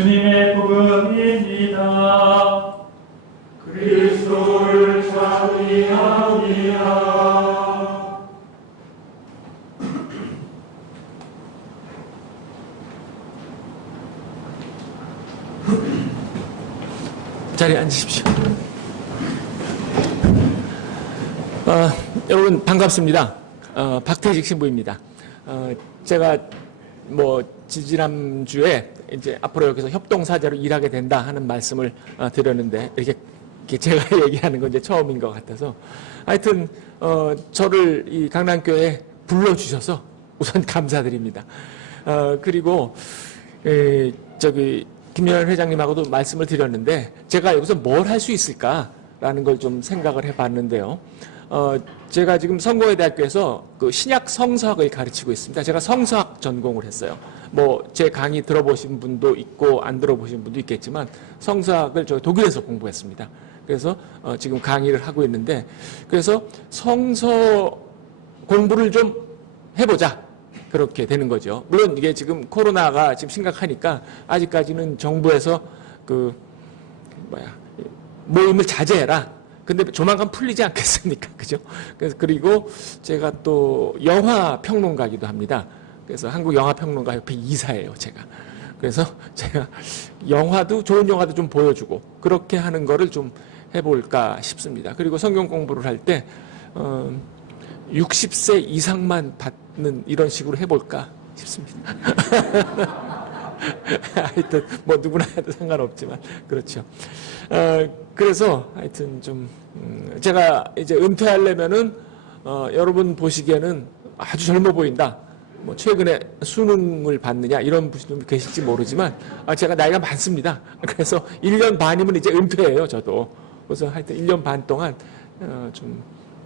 주님의 복음입니다. 그리스도를 찬미합니다. 자리에 앉으십시오. 여러분 반갑습니다. 박태식 신부입니다. 제가 지지난주에 이제 앞으로 여기서 협동사제로 일하게 된다 하는 말씀을 드렸는데 이렇게 제가 얘기하는 건 이제 처음인 것 같아서 하여튼 저를 이 강남교회에 불러주셔서 우선 감사드립니다. 그리고 김연아 회장님하고도 말씀을 드렸는데 제가 여기서 뭘 할 수 있을까라는 걸 좀 생각을 해봤는데요. 제가 지금 성공회대학교에서 그 신약 성서학을 가르치고 있습니다. 제가 성서학 전공을 했어요. 제 강의 들어보신 분도 있고 안 들어보신 분도 있겠지만 성서학을 저 독일에서 공부했습니다. 그래서 지금 강의를 하고 있는데 그래서 성서 공부를 좀 해보자. 그렇게 되는 거죠. 물론 이게 지금 코로나가 지금 심각하니까 아직까지는 정부에서 모임을 자제해라. 근데 조만간 풀리지 않겠습니까? 그죠? 그리고 제가 또 영화 평론가기도 합니다. 그래서 한국영화평론가협회 이사예요, 제가. 그래서 제가 영화도, 좋은 영화도 좀 보여주고, 그렇게 하는 거를 좀 해볼까 싶습니다. 그리고 성경 공부를 할 때, 60세 이상만 받는 이런 식으로 해볼까 싶습니다. 하여튼, 누구나 해도 상관없지만, 그렇죠. 그래서 하여튼 제가 이제 은퇴하려면은, 여러분 보시기에는 아주 젊어 보인다. 최근에 수능을 봤느냐 이런 분도 계실지 모르지만 제가 나이가 많습니다. 그래서 1년 반이면 이제 은퇴해요, 저도. 그래서 하여튼 1년 반 동안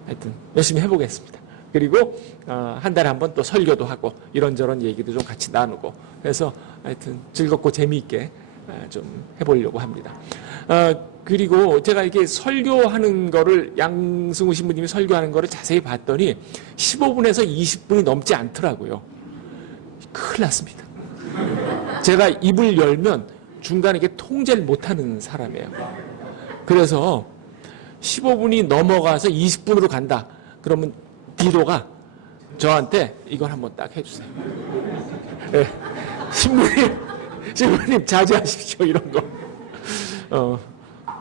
하여튼 열심히 해보겠습니다. 그리고 한 달에 한 번 또 설교도 하고 이런저런 얘기도 좀 같이 나누고 그래서 하여튼 즐겁고 재미있게 좀 해보려고 합니다. 그리고 제가 이렇게 설교하는 거를 양승우 신부님이 설교하는 거를 자세히 봤더니 15분에서 20분이 넘지 않더라고요. 큰일 났습니다. 제가 입을 열면 중간에 이게 통제를 못하는 사람이에요. 그래서 15분이 넘어가서 20분으로 간다. 그러면 디도가 저한테 이걸 한번 딱 해주세요. 네. 신부님 자제하십시오, 이런 거.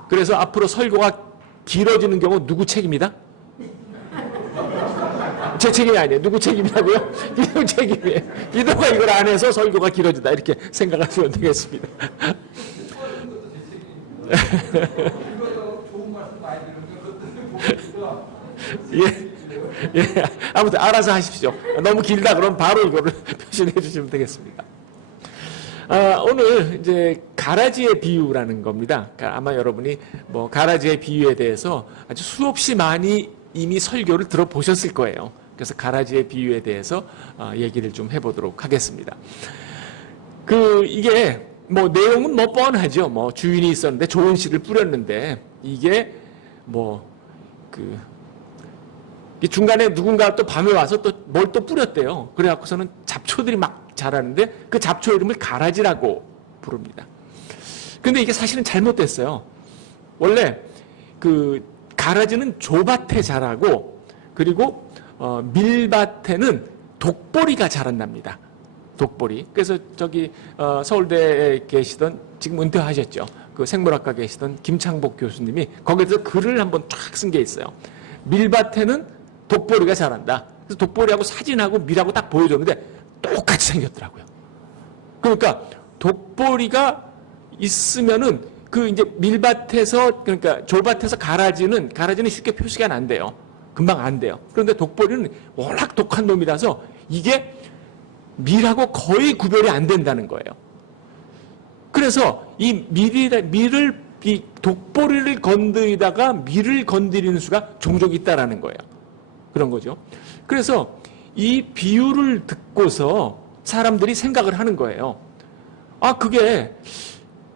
그래서 앞으로 설교가 길어지는 경우 누구 책임이다? 제 책임이 아니에요. 누구 책임이라고요? 기도 책임이에요. 기도가 이걸 안 해서 설교가 길어진다. 이렇게 생각하시면 되겠습니다. 예. 아무튼 알아서 하십시오. 너무 길다 그러면 바로 이거를 표시해 주시면 되겠습니다. 오늘 이제 가라지의 비유라는 겁니다. 아마 여러분이 가라지의 비유에 대해서 아주 수없이 많이 이미 설교를 들어보셨을 거예요. 그래서 가라지의 비유에 대해서 얘기를 좀 해보도록 하겠습니다. 이게 내용은 뻔하죠. 주인이 있었는데 좋은 씨를 뿌렸는데 이게 중간에 누군가 또 밤에 와서 또 뭘 또 뿌렸대요. 그래갖고서는 잡초들이 막 자라는데 그 잡초 이름을 가라지라고 부릅니다. 근데 이게 사실은 잘못됐어요. 원래 가라지는 조밭에 자라고 그리고 밀밭에는 독보리가 자란답니다. 독보리. 그래서 서울대에 계시던 지금 은퇴하셨죠. 생물학과 계시던 김창복 교수님이 거기서 글을 한번 쫙 쓴 게 있어요. 밀밭에는 독보리가 자란다. 그래서 독보리하고 사진하고 밀하고 딱 보여줬는데 똑같이 생겼더라고요. 그러니까 독보리가 있으면은 이제 밀밭에서 그러니까 조밭에서 가라지는 쉽게 표시가 안 돼요. 금방 안 돼요. 그런데 독보리는 워낙 독한 놈이라서 이게 밀하고 거의 구별이 안 된다는 거예요. 그래서 이 독보리를 건드리다가 밀을 건드리는 수가 종종 있다라는 거예요. 그런 거죠. 그래서 이 비유를 듣고서 사람들이 생각을 하는 거예요. 그게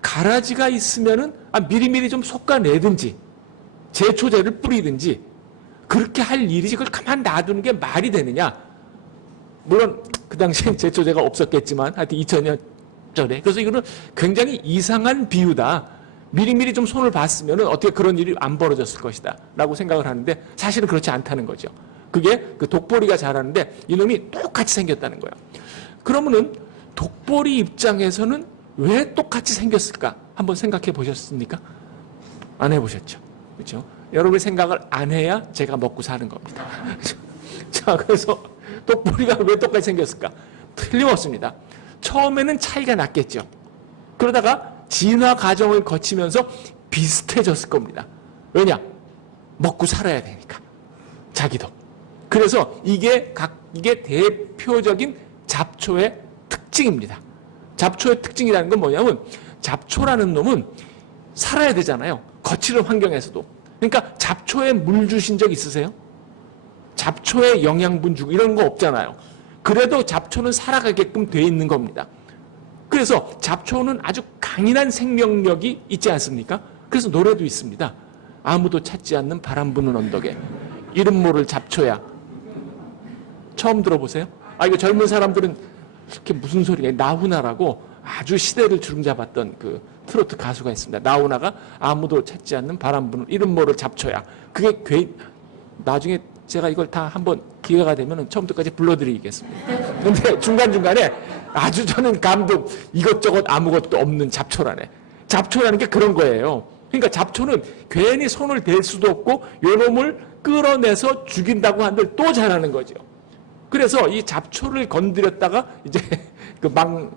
가라지가 있으면은 미리미리 좀 솎아내든지 제초제를 뿌리든지 그렇게 할 일이지 그걸 가만 놔두는 게 말이 되느냐. 물론 그 당시엔 제초제가 없었겠지만 하여튼 2000년 저래. 그래서 이거는 굉장히 이상한 비유다. 미리미리 좀 손을 봤으면 어떻게 그런 일이 안 벌어졌을 것이다 라고 생각을 하는데 사실은 그렇지 않다는 거죠. 그게 그 독보리가 잘하는데 이놈이 똑같이 생겼다는 거예요. 그러면은 독보리 입장에서는 왜 똑같이 생겼을까? 한번 생각해 보셨습니까? 안 해보셨죠? 그렇죠? 여러분이 생각을 안 해야 제가 먹고 사는 겁니다. 자, 그래서 독보리가 왜 똑같이 생겼을까? 틀림없습니다. 처음에는 차이가 났겠죠. 그러다가 진화 과정을 거치면서 비슷해졌을 겁니다. 왜냐? 먹고 살아야 되니까. 자기도. 그래서 이게 대표적인 잡초의 특징입니다. 잡초의 특징이라는 건 뭐냐면 잡초라는 놈은 살아야 되잖아요. 거칠은 환경에서도. 그러니까 잡초에 물 주신 적 있으세요? 잡초에 영양분 주고 이런 거 없잖아요. 그래도 잡초는 살아가게끔 돼 있는 겁니다. 그래서 잡초는 아주 강인한 생명력이 있지 않습니까? 그래서 노래도 있습니다. 아무도 찾지 않는 바람 부는 언덕에 이름 모를 잡초야. 처음 들어보세요? 이거 젊은 사람들은 이렇게 무슨 소리가 나훈아라고 아주 시대를 주름잡았던 그 트로트 가수가 있습니다. 나훈아가 아무도 찾지 않는 바람 부는 이름 모를 잡초야. 그게 나중에 제가 이걸 다 한번 기회가 되면 처음부터까지 불러드리겠습니다. 근데 중간중간에 아주 저는 감동 이것저것 아무것도 없는 잡초라네. 잡초라는 게 그런 거예요. 그러니까 잡초는 괜히 손을 댈 수도 없고 요놈을 끌어내서 죽인다고 한들 또 잘하는 거죠. 그래서 이 잡초를 건드렸다가 이제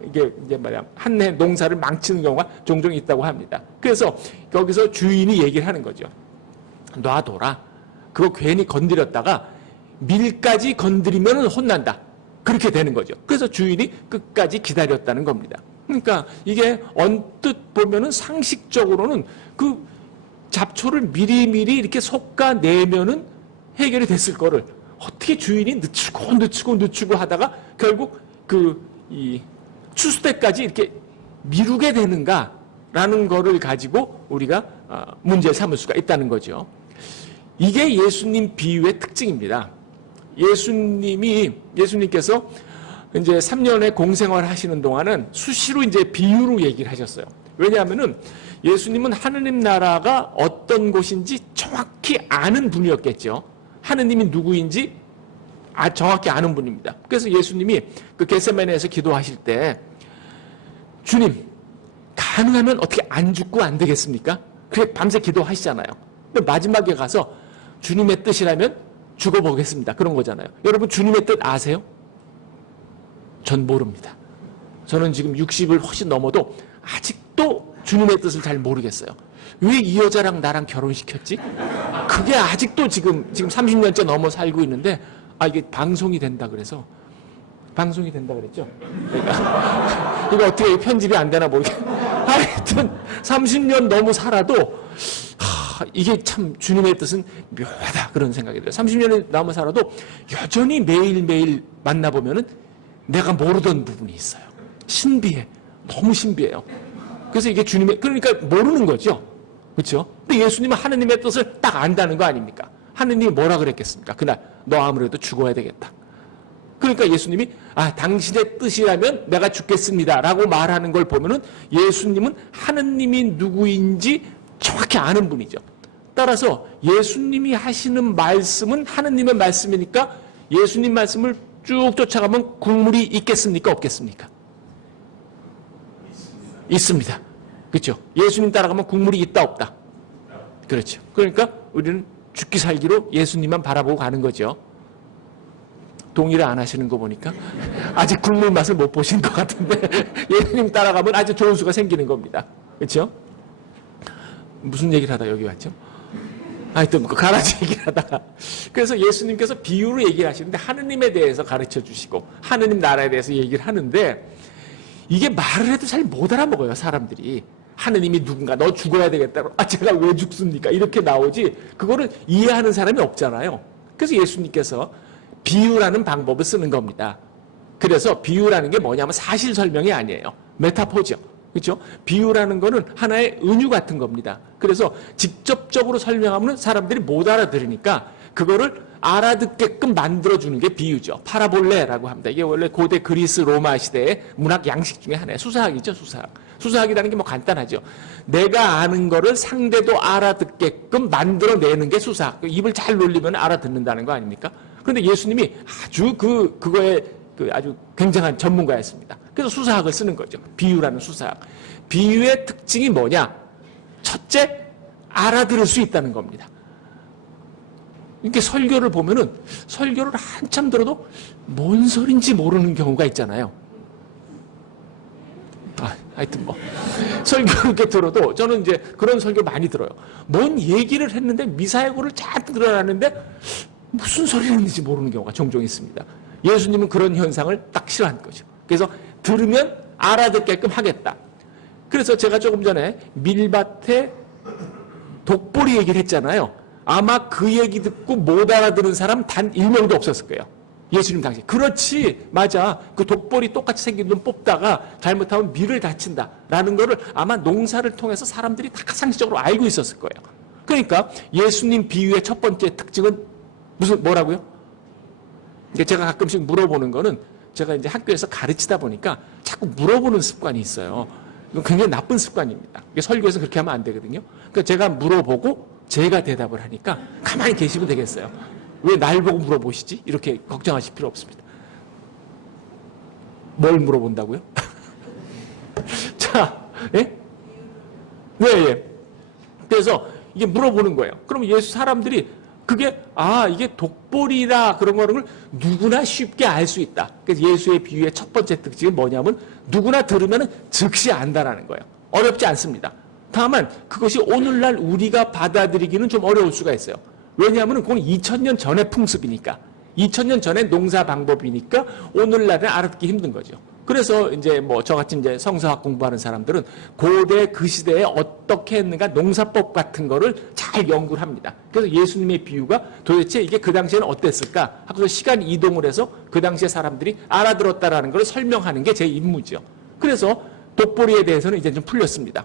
이게 뭐냐 한 해 농사를 망치는 경우가 종종 있다고 합니다. 그래서 거기서 주인이 얘기를 하는 거죠. 놔둬라. 그거 괜히 건드렸다가 밀까지 건드리면 혼난다. 그렇게 되는 거죠. 그래서 주인이 끝까지 기다렸다는 겁니다. 그러니까 이게 언뜻 보면은 상식적으로는 그 잡초를 미리미리 이렇게 솎아내면은 해결이 됐을 거를 어떻게 주인이 늦추고 하다가 결국 이 추수 때까지 이렇게 미루게 되는가라는 거를 가지고 우리가 문제 삼을 수가 있다는 거죠. 이게 예수님 비유의 특징입니다. 예수님께서 이제 3년의 공생활 하시는 동안은 수시로 이제 비유로 얘기를 하셨어요. 왜냐하면은 예수님은 하느님 나라가 어떤 곳인지 정확히 아는 분이었겠죠. 하느님이 누구인지 정확히 아는 분입니다. 그래서 예수님이 그 겟세마네에서 기도하실 때 주님 가능하면 어떻게 안 죽고 안 되겠습니까? 그래 밤새 기도하시잖아요. 근데 마지막에 가서 주님의 뜻이라면 죽어보겠습니다. 그런 거잖아요. 여러분 주님의 뜻 아세요? 전 모릅니다. 저는 지금 60을 훨씬 넘어도 아직도 주님의 뜻을 잘 모르겠어요. 왜 이 여자랑 나랑 결혼시켰지? 그게 아직도 지금 30년째 넘어 살고 있는데 이게 방송이 된다 그래서 방송이 된다 그랬죠? 그러니까 이거 어떻게 편집이 안 되나 모르겠어요. 하여튼 30년 넘어 살아도 이게 참 주님의 뜻은 묘하다 그런 생각이 들어요. 30년이 넘어 살아도 여전히 매일매일 만나보면은 내가 모르던 부분이 있어요. 신비해. 너무 신비해요. 그래서 이게 그러니까 모르는 거죠. 그렇죠? 근데 예수님은 하느님의 뜻을 딱 안다는 거 아닙니까? 하느님이 뭐라 그랬겠습니까? 그날 너 아무래도 죽어야 되겠다. 그러니까 예수님이 당신의 뜻이라면 내가 죽겠습니다 라고 말하는 걸 보면은 예수님은 하느님이 누구인지 정확히 아는 분이죠. 따라서 예수님이 하시는 말씀은 하느님의 말씀이니까 예수님 말씀을 쭉 쫓아가면 국물이 있겠습니까? 없겠습니까? 있습니다. 그렇죠? 예수님 따라가면 국물이 있다 없다? 그렇죠. 그러니까 우리는 죽기 살기로 예수님만 바라보고 가는 거죠. 동의를 안 하시는 거 보니까 아직 국물 맛을 못 보신 것 같은데 예수님 따라가면 아주 좋은 수가 생기는 겁니다. 그렇죠? 무슨 얘기를 하다 여기 왔죠? 하여튼 가라지 얘기를 하다가 그래서 예수님께서 비유로 얘기를 하시는데 하느님에 대해서 가르쳐 주시고 하느님 나라에 대해서 얘기를 하는데 이게 말을 해도 잘 못 알아먹어요. 사람들이. 하느님이 누군가 너 죽어야 되겠다고 제가 왜 죽습니까? 이렇게 나오지 그거를 이해하는 사람이 없잖아요. 그래서 예수님께서 비유라는 방법을 쓰는 겁니다. 그래서 비유라는 게 뭐냐면 사실 설명이 아니에요. 메타포죠. 그렇죠? 비유라는 거는 하나의 은유 같은 겁니다. 그래서 직접적으로 설명하면 사람들이 못 알아들으니까 그거를 알아듣게끔 만들어주는 게 비유죠. 파라볼레라고 합니다. 이게 원래 고대 그리스 로마 시대의 문학 양식 중에 하나예요. 수사학이죠, 수사학. 수사학이라는 게 뭐 간단하죠. 내가 아는 거를 상대도 알아듣게끔 만들어내는 게 수사학. 입을 잘 놀리면 알아듣는다는 거 아닙니까? 그런데 예수님이 아주 그거에 아주 굉장한 전문가였습니다. 그래서 수사학을 쓰는 거죠. 비유라는 수사학. 비유의 특징이 뭐냐? 첫째, 알아들을 수 있다는 겁니다. 이렇게 설교를 보면은 설교를 한참 들어도 뭔 소린지 모르는 경우가 있잖아요. 하여튼 뭐 설교 이렇게 들어도 저는 이제 그런 설교 많이 들어요. 뭔 얘기를 했는데 미사여구를 잔뜩 들어놨는데 무슨 소리를 했는지 모르는 경우가 종종 있습니다. 예수님은 그런 현상을 딱 싫어한 거죠. 그래서 들으면 알아듣게끔 하겠다. 그래서 제가 조금 전에 밀밭에 독보리 얘기를 했잖아요. 아마 그 얘기 듣고 못 알아들은 사람 단 1명도 없었을 거예요. 예수님 당시. 그렇지, 맞아. 그 독보리 똑같이 생긴 놈 뽑다가 잘못하면 밀을 다친다라는 거를 아마 농사를 통해서 사람들이 다 상식적으로 알고 있었을 거예요. 그러니까 예수님 비유의 첫 번째 특징은 뭐라고요? 제가 가끔씩 물어보는 거는 제가 이제 학교에서 가르치다 보니까 자꾸 물어보는 습관이 있어요. 이건 굉장히 나쁜 습관입니다. 설교에서 그렇게 하면 안 되거든요. 그러니까 제가 물어보고 제가 대답을 하니까 가만히 계시면 되겠어요. 왜 날 보고 물어보시지? 이렇게 걱정하실 필요 없습니다. 뭘 물어본다고요? 자, 예? 예. 그래서 이게 물어보는 거예요. 그럼 예수 사람들이 그게 이게 독보리라 그런 거를 누구나 쉽게 알 수 있다. 그래서 예수의 비유의 첫 번째 특징은 뭐냐면 누구나 들으면 즉시 안다라는 거예요. 어렵지 않습니다. 다만 그것이 오늘날 우리가 받아들이기는 좀 어려울 수가 있어요. 왜냐하면 그건 2000년 전의 풍습이니까, 2000년 전의 농사 방법이니까 오늘날은 알아듣기 힘든 거죠. 그래서 이제 뭐 저같이 이제 성서학 공부하는 사람들은 고대 그 시대에 어떻게 했는가 농사법 같은 거를 잘 연구를 합니다. 그래서 예수님의 비유가 도대체 이게 그 당시에는 어땠을까 하고서 시간 이동을 해서 그 당시에 사람들이 알아들었다라는 걸 설명하는 게 제 임무죠. 그래서 독보리에 대해서는 이제 좀 풀렸습니다.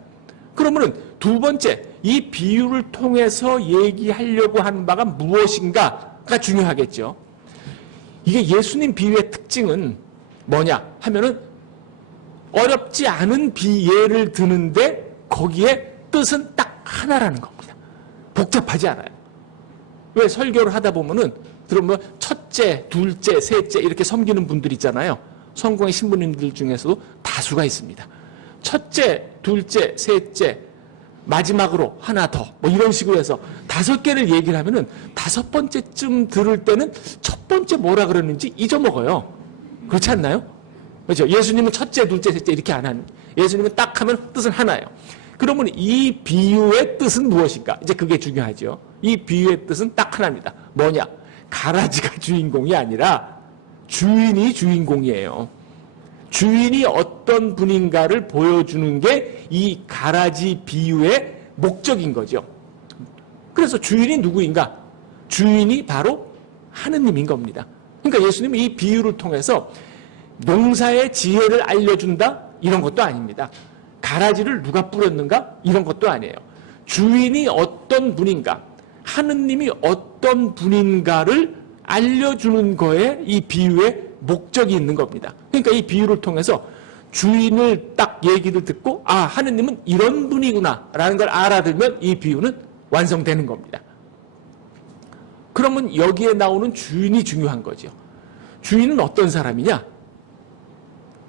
그러면은 두 번째, 이 비유를 통해서 얘기하려고 하는 바가 무엇인가가 중요하겠죠. 이게 예수님 비유의 특징은 뭐냐 하면은 어렵지 않은 예를 드는데 거기에 뜻은 딱 하나라는 겁니다. 복잡하지 않아요. 왜 설교를 하다 보면은 들으면 첫째, 둘째, 셋째 이렇게 섬기는 분들 있잖아요. 성공의 신부님들 중에서도 다수가 있습니다. 첫째, 둘째, 셋째, 마지막으로 하나 더, 뭐 이런 식으로 해서 5개를 얘기를 하면은 5번째쯤 들을 때는 첫 번째 뭐라 그러는지 잊어먹어요. 그렇지 않나요? 그렇죠? 예수님은 첫째, 둘째, 셋째 이렇게 안 하는. 예수님은 딱 하면 뜻은 하나예요. 그러면 이 비유의 뜻은 무엇일까? 이제 그게 중요하죠. 이 비유의 뜻은 딱 하나입니다. 뭐냐? 가라지가 주인공이 아니라 주인이 주인공이에요. 주인이 어떤 분인가를 보여주는 게 이 가라지 비유의 목적인 거죠. 그래서 주인이 누구인가? 주인이 바로 하느님인 겁니다. 그러니까 예수님은 이 비유를 통해서 농사의 지혜를 알려준다? 이런 것도 아닙니다. 가라지를 누가 뿌렸는가? 이런 것도 아니에요. 주인이 어떤 분인가? 하느님이 어떤 분인가를 알려주는 거에 이 비유의 목적이 있는 겁니다. 그러니까 이 비유를 통해서 주인을 딱 얘기를 듣고 하느님은 이런 분이구나 라는 걸 알아들면 이 비유는 완성되는 겁니다. 그러면 여기에 나오는 주인이 중요한 거죠. 주인은 어떤 사람이냐?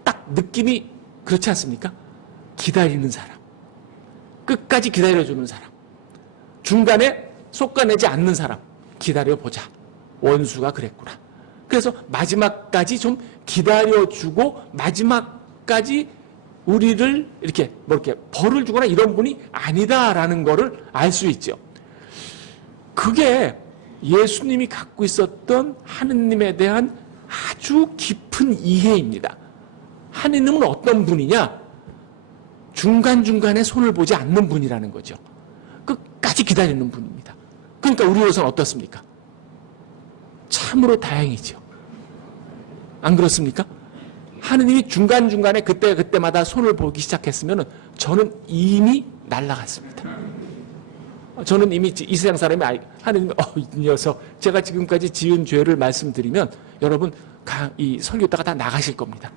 딱 느낌이 그렇지 않습니까? 기다리는 사람, 끝까지 기다려주는 사람, 중간에 솎아내지 않는 사람, 기다려보자. 원수가 그랬구나. 그래서 마지막까지 좀 기다려주고 마지막까지 우리를 이렇게 벌을 주거나 이런 분이 아니다라는 거를 알 수 있죠. 그게 예수님이 갖고 있었던 하느님에 대한 아주 깊은 이해입니다. 하느님은 어떤 분이냐? 중간중간에 손을 보지 않는 분이라는 거죠. 끝까지 기다리는 분입니다. 그러니까 우리로서는 어떻습니까? 참으로 다행이죠. 안 그렇습니까? 하느님이 중간중간에 그때마다 손을 보기 시작했으면 저는 이미 날아갔습니다. 저는 이미 이 세상 사람이 하는 이 녀석 제가 지금까지 지은 죄를 말씀드리면 여러분 이 설교다가 다 나가실 겁니다.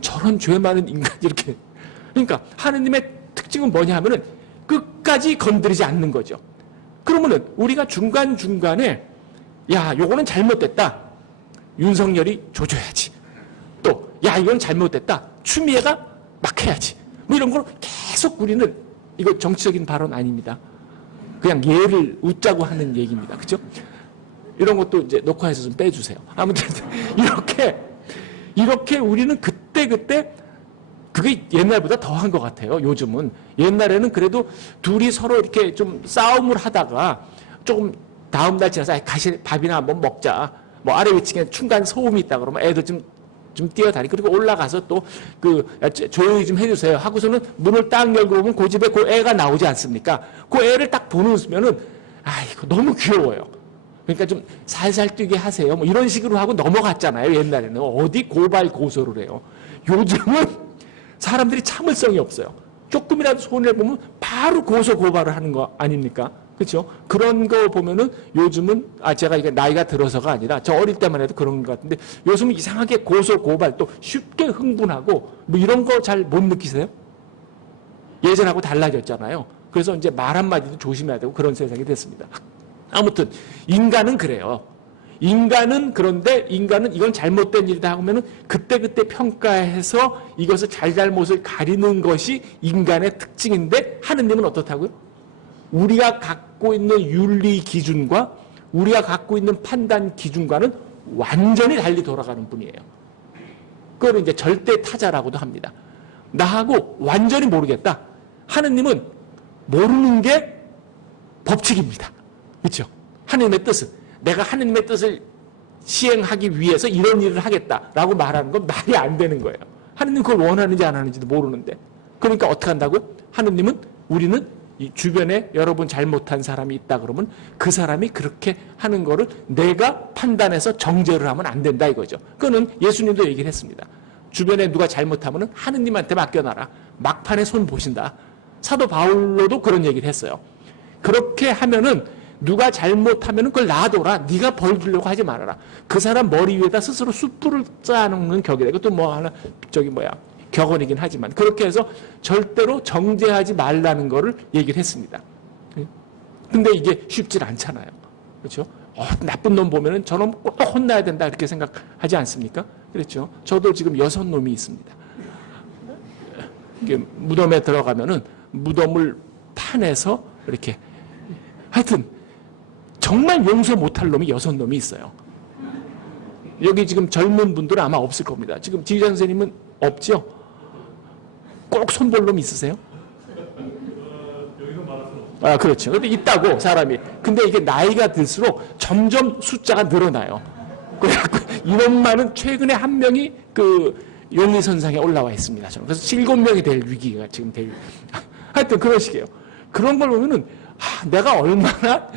저런 죄 많은 인간이 이렇게. 그러니까 하느님의 특징은 뭐냐 하면은 끝까지 건드리지 않는 거죠. 그러면은 우리가 중간중간에 야 요거는 잘못됐다. 윤석열이 조져야지. 또 야 이건 잘못됐다. 추미애가 막 해야지. 뭐 이런 걸 계속 우리는 이거 정치적인 발언 아닙니다. 그냥 예를 웃자고 하는 얘기입니다. 그죠? 이런 것도 이제 녹화해서 좀 빼주세요. 아무튼 이렇게 우리는 그때 그게 옛날보다 더한 것 같아요. 요즘은. 옛날에는 그래도 둘이 서로 이렇게 좀 싸움을 하다가 조금 다음날 지나서 가시 밥이나 한번 먹자. 뭐 아래 위층에 중간 소음이 있다 그러면 애들 좀 뛰어다니. 그리고 올라가서 또 조용히 좀 해주세요. 하고서는 문을 딱 열고 보면 그 집에 그 애가 나오지 않습니까? 그 애를 딱 보면은 아이고 너무 귀여워요. 그러니까 좀 살살 뛰게 하세요. 뭐 이런 식으로 하고 넘어갔잖아요. 옛날에는 어디 고발 고소를 해요. 요즘은 사람들이 참을성이 없어요. 조금이라도 손해를 보면 바로 고소 고발을 하는 거 아닙니까? 그렇죠? 그런 거 보면은 요즘은 제가 이게 나이가 들어서가 아니라 저 어릴 때만 해도 그런 것 같은데 요즘은 이상하게 고소 고발 또 쉽게 흥분하고 뭐 이런 거 잘 못 느끼세요? 예전하고 달라졌잖아요. 그래서 이제 말 한마디도 조심해야 되고 그런 세상이 됐습니다. 아무튼 인간은 그래요. 그런데 인간은 이건 잘못된 일이다 하면은 그때그때 평가해서 이것을 잘잘못을 가리는 것이 인간의 특징인데 하느님은 어떻다고요? 우리가 갖고 있는 윤리 기준과 우리가 갖고 있는 판단 기준과는 완전히 달리 돌아가는 분이에요. 그걸 이제 절대 타자라고도 합니다. 나하고 완전히 모르겠다. 하느님은 모르는 게 법칙입니다. 그렇죠? 하느님의 뜻은 내가 하느님의 뜻을 시행하기 위해서 이런 일을 하겠다라고 말하는 건 말이 안 되는 거예요. 하느님 그걸 원하는지 안 하는지도 모르는데. 그러니까 어떻게 한다고요? 하느님은 우리는 이 주변에 여러분 잘못한 사람이 있다 그러면 그 사람이 그렇게 하는 거를 내가 판단해서 정죄를 하면 안 된다 이거죠. 그거는 예수님도 얘기를 했습니다. 주변에 누가 잘못하면 하느님한테 맡겨놔라. 막판에 손 보신다. 사도 바울로도 그런 얘기를 했어요. 그렇게 하면은 누가 잘못하면은 그걸 놔둬라. 네가 벌 주려고 하지 말아라. 그 사람 머리 위에다 스스로 숯불을 쌓아놓는 격이다. 이것도 뭐 하나 격언이긴 하지만 그렇게 해서 절대로 정죄하지 말라는 거를 얘기를 했습니다. 근데 이게 쉽질 않잖아요. 그렇죠? 나쁜 놈 보면은 저놈 꼭 혼나야 된다 이렇게 생각하지 않습니까? 그렇죠? 저도 지금 6놈이 있습니다. 이게 무덤에 들어가면은 무덤을 파내서 이렇게 하여튼 정말 용서 못할 놈이 6놈이 있어요. 여기 지금 젊은 분들은 아마 없을 겁니다. 지금 지휘자 선생님은 없죠? 꼭 손볼 놈 있으세요? 그렇죠. 근데 있다고, 사람이. 근데 이게 나이가 들수록 점점 숫자가 늘어나요. 그래갖고 이놈만은 최근에 한 명이 용의선상에 올라와 있습니다. 저는. 그래서 7명이 될 위기가 지금 하여튼 그런 식이에요. 그런 걸 보면은, 내가 얼마나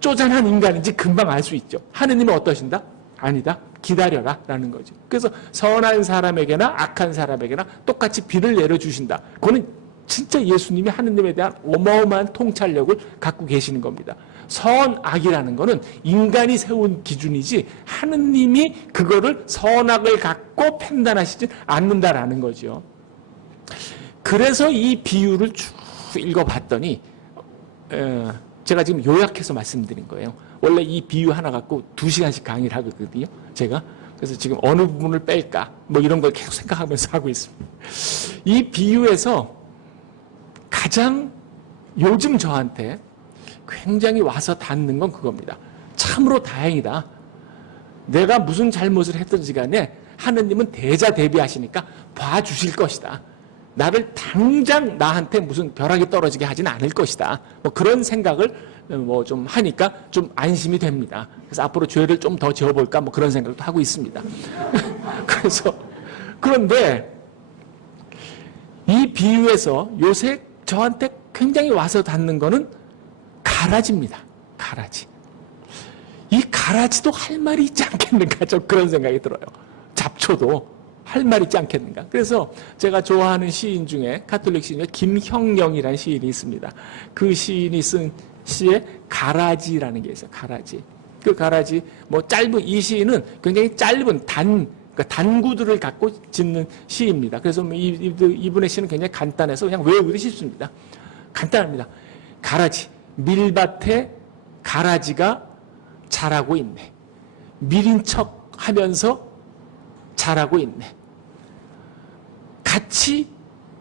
쪼잔한 인간인지 금방 알 수 있죠. 하느님은 어떠신다? 아니다. 기다려라 라는 거죠. 그래서 선한 사람에게나 악한 사람에게나 똑같이 비를 내려주신다. 그거는 진짜 예수님이 하느님에 대한 어마어마한 통찰력을 갖고 계시는 겁니다. 선악이라는 거는 인간이 세운 기준이지 하느님이 그거를 선악을 갖고 판단하시지 않는다라는 거죠. 그래서 이 비유를 쭉 읽어봤더니 제가 지금 요약해서 말씀드린 거예요. 원래 이 비유 하나 갖고 2시간씩 강의를 하거든요. 제가. 그래서 지금 어느 부분을 뺄까 뭐 이런 걸 계속 생각하면서 하고 있습니다. 이 비유에서 가장 요즘 저한테 굉장히 와서 닿는 건 그겁니다. 참으로 다행이다. 내가 무슨 잘못을 했든지 간에 하느님은 대자대비하시니까 봐주실 것이다. 나를 당장 나한테 무슨 벼락이 떨어지게 하지는 않을 것이다. 뭐 그런 생각을 뭐 좀 하니까 좀 안심이 됩니다. 그래서 앞으로 죄를 좀 더 지어볼까 뭐 그런 생각도 하고 있습니다. 그런데 이 비유에서 요새 저한테 굉장히 와서 닿는 거는 가라지입니다. 가라지. 이 가라지도 할 말이 있지 않겠는가 좀 그런 생각이 들어요. 잡초도 할 말 있지 않겠는가. 그래서 제가 좋아하는 시인 중에 가톨릭 시인 중에 김형령이라는 시인이 있습니다. 그 시인이 쓴 시에 가라지라는 게 있어요. 가라지. 그 가라지 뭐 짧은 이 시인은 굉장히 짧은 그러니까 단구들을 갖고 짓는 시입니다. 그래서 뭐 이분의 시는 굉장히 간단해서 그냥 외우기도 쉽습니다. 간단합니다. 가라지. 밀밭에 가라지가 자라고 있네. 밀인 척 하면서 자라고 있네. 같이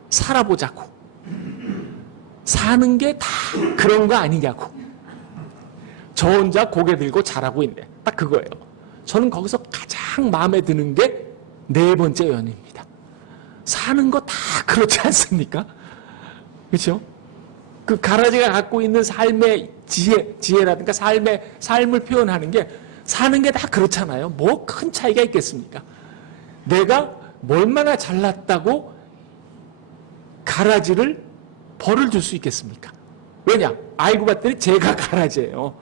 살아보자고. 사는 게 다 그런 거 아니냐고. 저 혼자 고개 들고 자라고 있네. 딱 그거예요. 저는 거기서 가장 마음에 드는 게 네 번째 연입니다. 사는 거 다 그렇지 않습니까? 그렇죠? 그 가라지가 갖고 있는 삶의 지혜라든가 삶을 표현하는 게 사는 게 다 그렇잖아요. 뭐 큰 차이가 있겠습니까? 내가 얼마나 잘났다고 가라지를 벌을 줄 수 있겠습니까? 왜냐? 알고 봤더니 제가 가라지예요.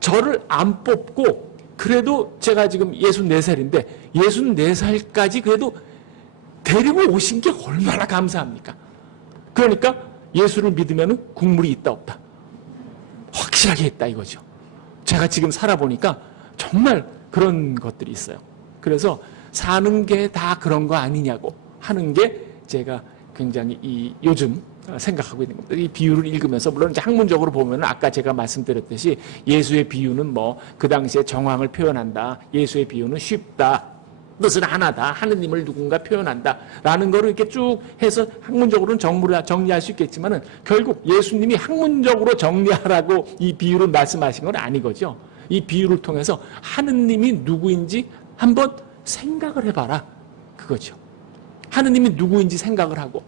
저를 안 뽑고 그래도 제가 지금 64살인데 64살까지 그래도 데리고 오신 게 얼마나 감사합니까? 그러니까 예수를 믿으면 국물이 있다 없다. 확실하게 있다 이거죠. 제가 지금 살아보니까 정말 그런 것들이 있어요. 그래서 사는 게 다 그런 거 아니냐고 하는 게 제가 굉장히 요즘 생각하고 있는 겁니다. 이 비유를 읽으면서 물론 이제 학문적으로 보면 아까 제가 말씀드렸듯이 예수의 비유는 뭐 그 당시에 정황을 표현한다. 예수의 비유는 쉽다. 뜻은 하나다. 하느님을 누군가 표현한다. 라는 거를 이렇게 쭉 해서 학문적으로는 정리할 수 있겠지만은 결국 예수님이 학문적으로 정리하라고 이 비유를 말씀하신 건 아니거죠. 이 비유를 통해서 하느님이 누구인지 한번 생각을 해봐라. 그거죠. 하느님이 누구인지 생각을 하고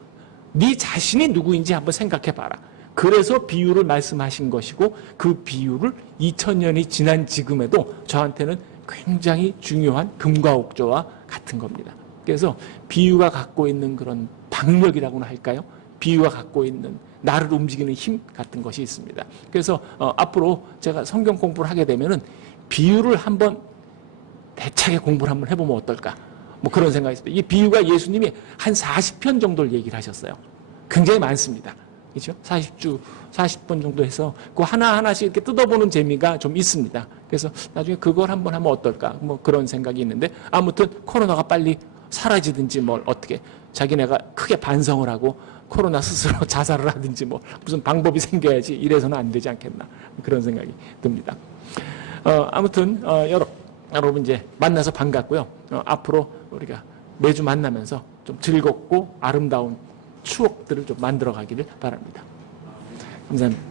네 자신이 누구인지 한번 생각해봐라. 그래서 비유를 말씀하신 것이고 그 비유를 2000년이 지난 지금에도 저한테는 굉장히 중요한 금과 옥조와 같은 겁니다. 그래서 비유가 갖고 있는 그런 박력이라고나 할까요? 비유가 갖고 있는 나를 움직이는 힘 같은 것이 있습니다. 그래서 앞으로 제가 성경 공부를 하게 되면은 비유를 한번 대차게 공부를 한번 해보면 어떨까? 뭐 그런 생각이 있습니다. 이 비유가 예수님이 한 40편 정도를 얘기를 하셨어요. 굉장히 많습니다. 그렇죠? 40번 정도 해서 그 하나하나씩 이렇게 뜯어보는 재미가 좀 있습니다. 그래서 나중에 그걸 한번 하면 어떨까? 뭐 그런 생각이 있는데 아무튼 코로나가 빨리 사라지든지 뭘 어떻게 자기네가 크게 반성을 하고 코로나 스스로 자살을 하든지 뭐 무슨 방법이 생겨야지 이래서는 안 되지 않겠나 그런 생각이 듭니다. 아무튼 여러분 이제 만나서 반갑고요. 앞으로 우리가 매주 만나면서 좀 즐겁고 아름다운 추억들을 좀 만들어 가기를 바랍니다. 감사합니다.